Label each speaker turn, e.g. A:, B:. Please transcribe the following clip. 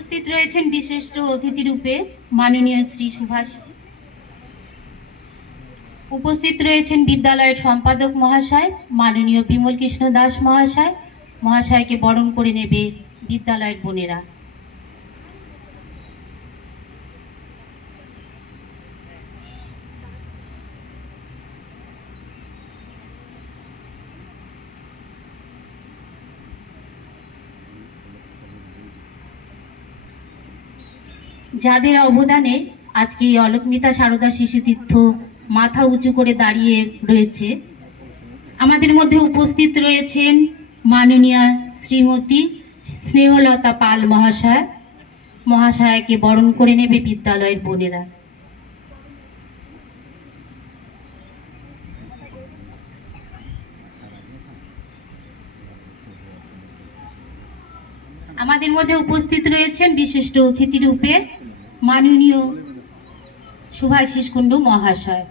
A: উপস্থিত রয়েছেন বিশিষ্ট অতিথি রূপে মাননীয় শ্রী সুভাষ। উপস্থিত রয়েছেন বিদ্যালয়ের সম্পাদক মহাশয়, মাননীয় বিমল কৃষ্ণ দাস মহাশয়। মহাশয়কে বরণ করে নেবে বিদ্যালয়ের বোনেরা। যাদের অবদানে আজকে এই অলোকমিতা সারদা শিশুতীর্থ মাথা উঁচু করে দাঁড়িয়ে রয়েছে। আমাদের মধ্যে উপস্থিত রয়েছেন মাননীয়া শ্রীমতী স্নেহলতা পাল মহাশয়। মহাশয়াকে বরণ করে নেবে বিদ্যালয়ের বোনেরা। আমাদের মধ্যে উপস্থিত রয়েছেন বিশিষ্ট অতিথি রূপে মাননীয় সুভাষিস কুণ্ডু মহাশয়।